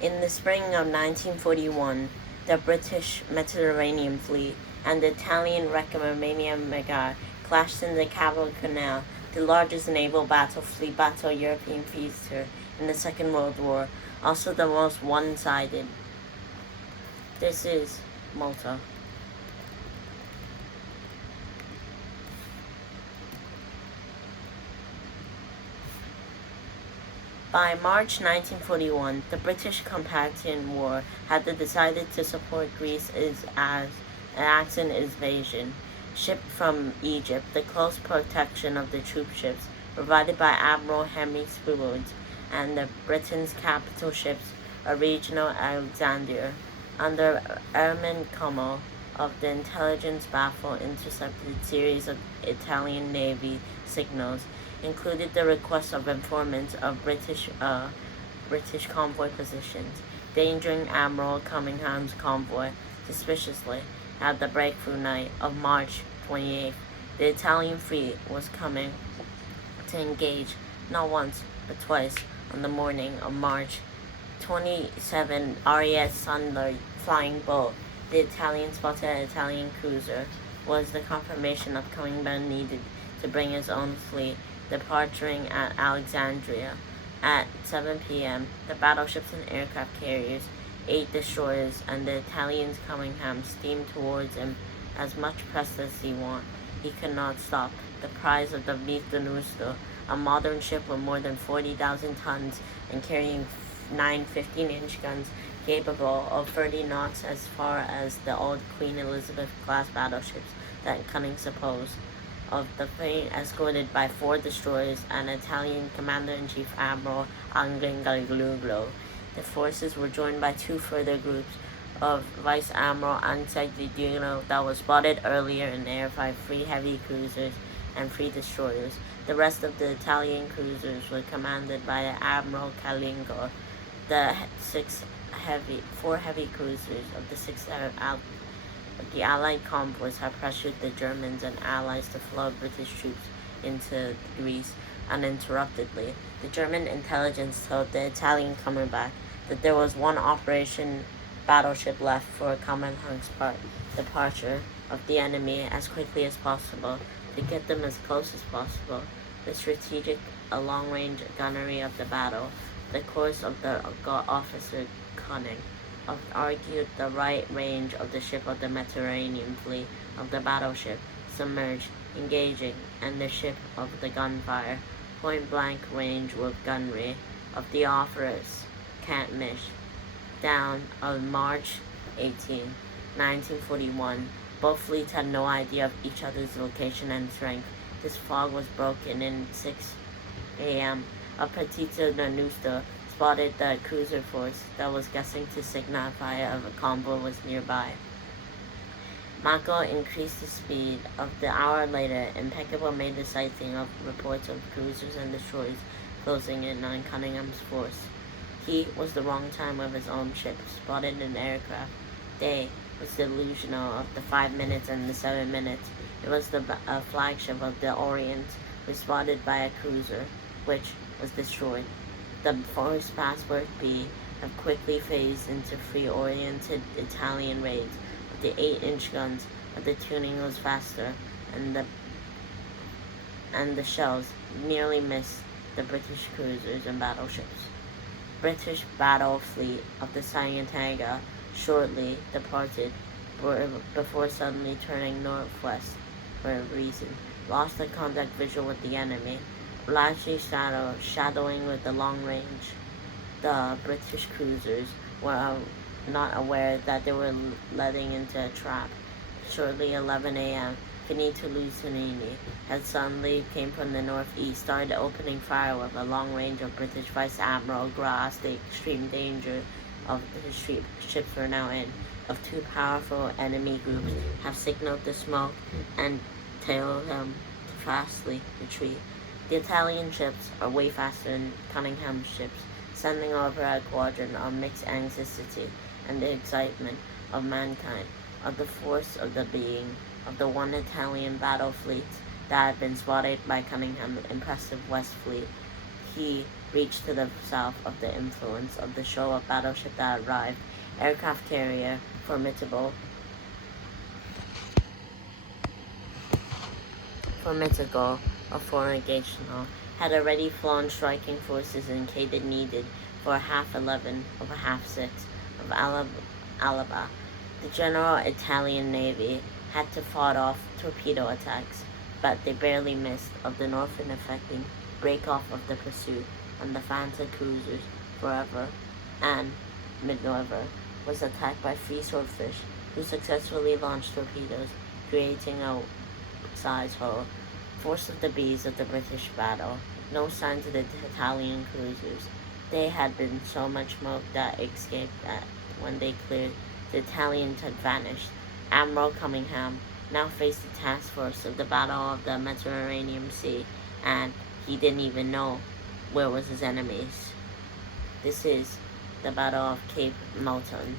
In the spring of 1941, the British Mediterranean Fleet and the Italian Reclamania Maggiore clashed in the Cabo Canal, the largest naval fleet battle European feature in the Second World War, also the most one-sided. This is Malta. By March 1941, the British Carpathian War had decided to support Greece as an act in invasion. Shipped from Egypt, the close protection of the troop ships provided by Admiral Henry Spoods and the Britain's capital ships, a regional Alexandria, under Airman Como of the intelligence baffle intercepted series of Italian Navy signals, included the request of informants of British convoy positions, endangering Admiral Cunningham's convoy suspiciously. At the breakthrough night of March 28th, the Italian fleet was coming to engage not once but twice on the morning of March 27. RAS Sunlight flying boat, the Italian spotted an Italian cruiser, was the confirmation of Cunningham needed to bring his own fleet, departing at Alexandria. At 7 p.m., the battleships and aircraft carriers, 8 destroyers, and the Italian's Cunningham steamed towards him as much pressed as he could not stop. The prize of the Vita, a modern ship with more than 40,000 tons and carrying 9 15-inch guns capable of 30 knots as far as the old Queen Elizabeth-class battleships that Cunningham supposed. Of the fleet, escorted by 4 destroyers and Italian Commander-in-Chief Admiral Angelo. The forces were joined by 2 further groups of Vice Admiral Anzagino that was spotted earlier in the air by 3 heavy cruisers and 3 destroyers. The rest of the Italian cruisers were commanded by Admiral Calingo. The 4 heavy cruisers of the Allied convoys had pressured the Germans and Allies to flood British troops into Greece uninterruptedly. The German intelligence told the Italian Commonwealth that there was 1 operation battleship left for Cunningham departure of the enemy as quickly as possible to get them as close as possible. The strategic long-range gunnery of the battle, the course of the officer Cunning, argued the right range of the ship of the Mediterranean fleet of the battleship submerged, engaging, and the ship of the gunfire, point-blank range with gunnery of the officers can't miss. Down on March 18, 1941, both fleets had no idea of each other's location and strength. This fog was broken in 6 a.m. A Petita Nanusta spotted the cruiser force that was guessing to signify a convoy was nearby. Mako increased the speed. Of the hour later, Impeccable made the sighting of reports of cruisers and destroyers closing in on Cunningham's force. He was the wrong time with his own ship, spotted an aircraft. Day was delusional of the 5 minutes and the 7 minutes. It was the flagship of the Orient, was spotted by a cruiser, which was destroyed. The force password B have quickly phased into free-oriented Italian raids. The 8-inch guns, but the tuning was faster, and the shells nearly missed the British cruisers and battleships. British battle fleet of the Scientaga shortly departed before suddenly turning northwest for a reason. Lost the contact visual with the enemy, largely shadowing with the long range. The British cruisers were not aware that they were letting into a trap. Shortly 11 a.m., Finito Lucinini had suddenly came from the northeast, started opening fire with a long range of British Vice Admiral grasped the extreme danger of the ships were now in. Of 2 powerful enemy groups have signaled the smoke and tailed them to fastly retreat. The Italian ships are way faster than Cunningham's ships, sending over a quadrant of mixed anxiety and the excitement of mankind, of the force of the being, of the 1 Italian battle fleet that had been spotted by Cunningham's impressive West Fleet. He reached to the south of the influence of the Showa battleship that arrived, aircraft carrier Formidable, of foreign Gaetano, had already flown striking forces in Caden needed for half 11 of a half 6 of Alaba. The general Italian Navy had to fought off torpedo attacks, but they barely missed of the Northern effecting break-off of the pursuit on the Fanta cruisers Forever and Mid-Norver was attacked by 3 swordfish, who successfully launched torpedoes, creating a size hole. Force of the bees of the British battle. No signs of the Italian cruisers. They had been so much smoke that escaped that when they cleared, the Italians had vanished. Admiral Cunningham now faced the task force of the Battle of the Mediterranean Sea, and he didn't even know where was his enemies. This is the Battle of Cape Malton.